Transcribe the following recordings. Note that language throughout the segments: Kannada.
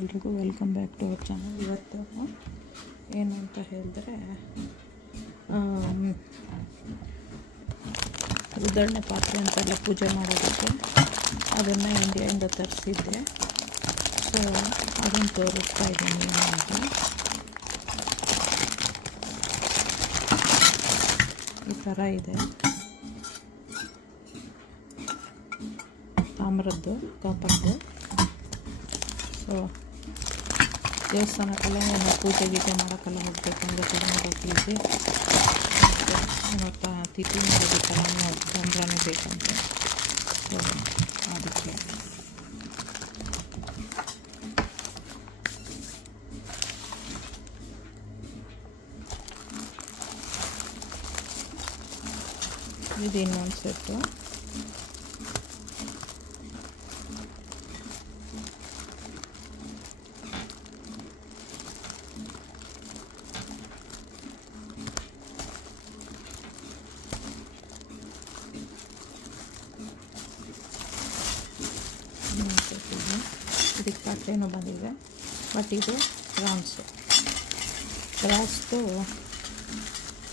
ಎಲ್ರಿಗೂ welcome back to our channel. ಇವತ್ತು ಏನು ಅಂತ ಹೇಳಿದ್ರೆ ಉದರಣೆ ಪಾತ್ರೆ ಅಂತೆಲ್ಲ ಪೂಜೆ ಮಾಡೋದಕ್ಕೆ ಅದನ್ನು ಇಂಡಿಯಾದಿಂದ ತರಿಸಿದ್ದೆ. ಸೊ ಅದನ್ನು ತೋರಿಸ್ತಾ ಇದ್ದೀನಿ. ಈ ಥರ ಇದೆ, ತಾಮ್ರದ್ದು ಕಾಪರ್ದು. ಸೊ ದೇವಸ್ಥಾನಕ್ಕೆಲ್ಲ ಏನೋ ಪೂಜೆ ಗೀಜೆ ಮಾಡೋಕ್ಕೆಲ್ಲ ಹೋಗ್ಬೇಕಂದ್ರೆ ತಗೊಂಡೋಗಿ ಮತ್ತು ತಿಥಿ ಮಾಡೋದಕ್ಕೆಲ್ಲ ತಾಮ್ರನೇ ಬೇಕಂತೆ. ಸೊ ಅದಕ್ಕೆ ಇದು ಇನ್ನೊಂದು ಸೆಟ್ಟು. ಇದಕ್ಕೆ ಪಾತ್ರೆನೂ ಬಂದಿದೆ, ಬಟ್ ಇದು ಗ್ರಾಸ್ದು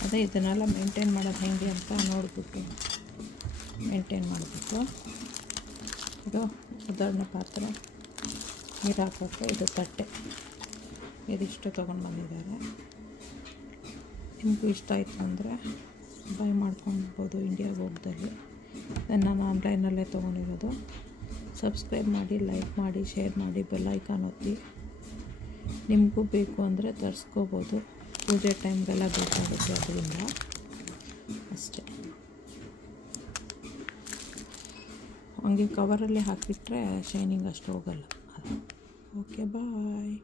ಅದೇ. ಇದನ್ನೆಲ್ಲ ಮೇಂಟೈನ್ ಮಾಡೋದು ಹೇಗೆ ಅಂತ ನೋಡಿಬಿಟ್ಟು ಮೇಂಟೈನ್ ಮಾಡಿಬಿಟ್ಟು, ಇದು ಉದಾಹರಣೆ ಪಾತ್ರೆ, ನೀರು ಹಾಕೋಕ್ಕೆ ಇದು ತಟ್ಟೆ, ಇದಿಷ್ಟು ತೊಗೊಂಡು ಬಂದಿದ್ದಾರೆ. ನಿಮಗೂ ಇಷ್ಟ ಆಯಿತು ಅಂದರೆ ಬೈ ಮಾಡ್ಕೊಳ್ಬೋದು ಇಂಡಿಯಾಗೆ ಹೋಗ್ದಲ್ಲಿ. ನಾನು ಆನ್ಲೈನಲ್ಲೇ ತೊಗೊಂಡಿರೋದು. ಸಬ್ಸ್ಕ್ರೈಬ್ ಮಾಡಿ, ಲೈಕ್ ಮಾಡಿ, ಶೇರ್ ಮಾಡಿ, ಬೆಲ್ ಐಕಾನ್ ಒತ್ತಿ. ನಿಮಗೂ ಬೇಕು ಅಂದರೆ ತರಿಸ್ಕೋಬೋದು. ಪೂಜೆ ಟೈಮ್ಗೆಲ್ಲ ಬೇಕಾಗುತ್ತೆ, ಅದರಿಂದ ಅಷ್ಟೇ. ಹಂಗೆ ಕವರಲ್ಲಿ ಹಾಕಿಬಿಟ್ರೆ ಶೈನಿಂಗ್ ಅಷ್ಟು ಹೋಗಲ್ಲ. ಓಕೆ, ಬಾಯ್.